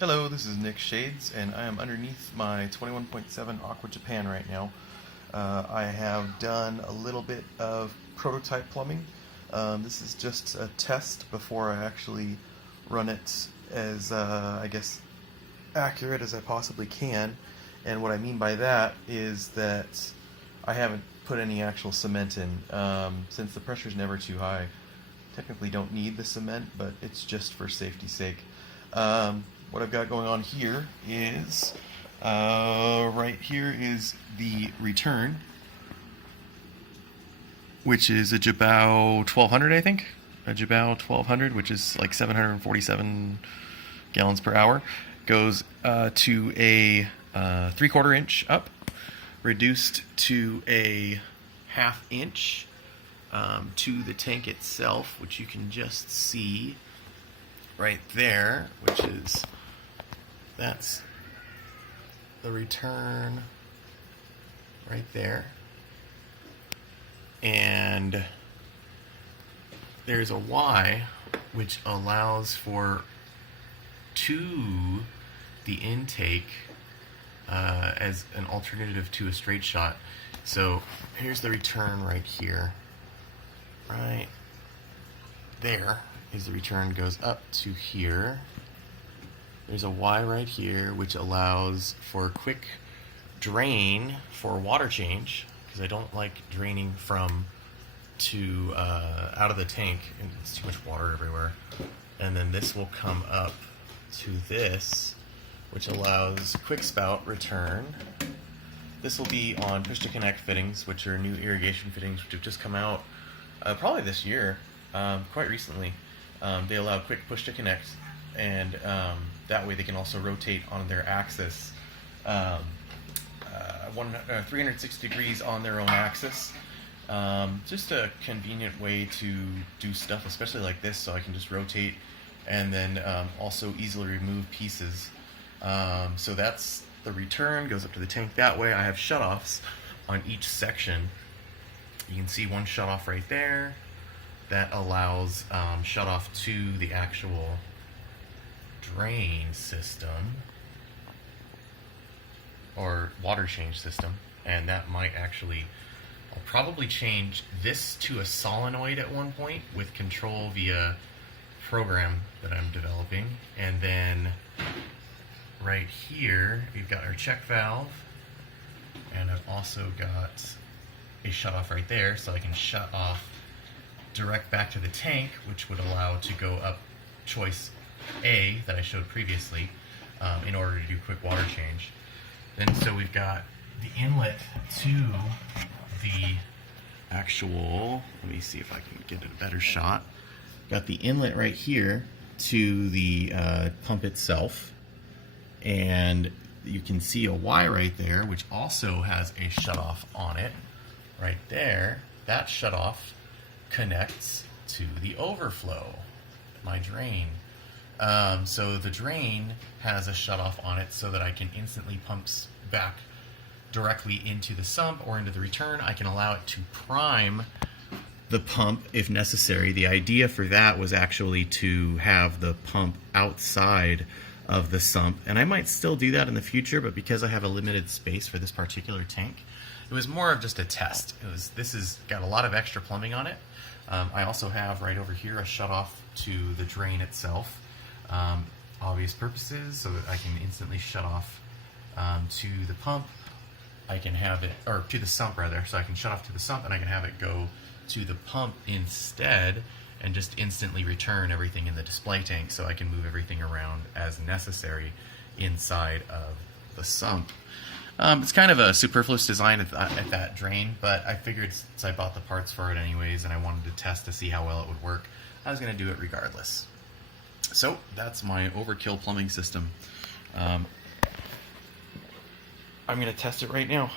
Hello, this is Nick Shades, and I am underneath my 21.7 aquajapan right now. I have done a little bit of prototype plumbing. This is just a test before I actually run it as, I guess, accurate as I possibly can. And what I mean by that is that I haven't put any actual cement in. Since the pressure is never too high, technically don't need the cement, but it's just for safety's sake. What I've got going on here is, right here is the return, which is a Jabao 1200, I think. A Jabao 1200, which is like 747 gallons per hour. Goes to a 3/4 inch up, reduced to a 1/2 inch to the tank itself, which you can just see right there, which is, that's the return right there. And there's a Y which allows for to the intake as an alternative to a straight shot. So here's the return right here. Right there is the return, goes up to here. There's a Y right here which allows for quick drain for water change, because I don't like draining from to out of the tank, and it's too much water everywhere. And then this will come up to this, which allows quick spout return. This will be on push to connect fittings, which are new irrigation fittings which have just come out probably this year, quite recently. They allow quick push to connect, and that way they can also rotate on their axis 360 degrees on their own axis. Just a convenient way to do stuff, especially like this, so I can just rotate and then also easily remove pieces. So that's the return, goes up to the tank that way. I have shutoffs on each section. You can see one shutoff right there that allows shutoff to the actual drain system or water change system, and that might actually, I'll probably change this to a solenoid at one point with control via program that I'm developing. And then right here we've got our check valve, and I've also got a shutoff right there, so I can shut off direct back to the tank, which would allow to go up choice A that I showed previously in order to do quick water change. Then so we've got the inlet to the actual, let me see if I can get a better shot. Got the inlet right here to the pump itself, and you can see a Y right there which also has a shutoff on it right there. That shutoff connects to the overflow, my drain. So the drain has a shutoff on it so that I can instantly pump back directly into the sump or into the return. I can allow it to prime the pump if necessary. The idea for that was actually to have the pump outside of the sump, and I might still do that in the future, but because I have a limited space for this particular tank, it was more of just a test. This has got a lot of extra plumbing on it. I also have right over here a shutoff to the drain itself, obvious purposes, so that I can instantly shut off to the pump. I can have it, or to the sump rather, so I can shut off to the sump and I can have it go to the pump instead and just instantly return everything in the display tank, so I can move everything around as necessary inside of the sump. It's kind of a superfluous design at that drain, but I figured since I bought the parts for it anyways and I wanted to test to see how well it would work, I was going to do it regardless. So that's my overkill plumbing system. I'm going to test it right now.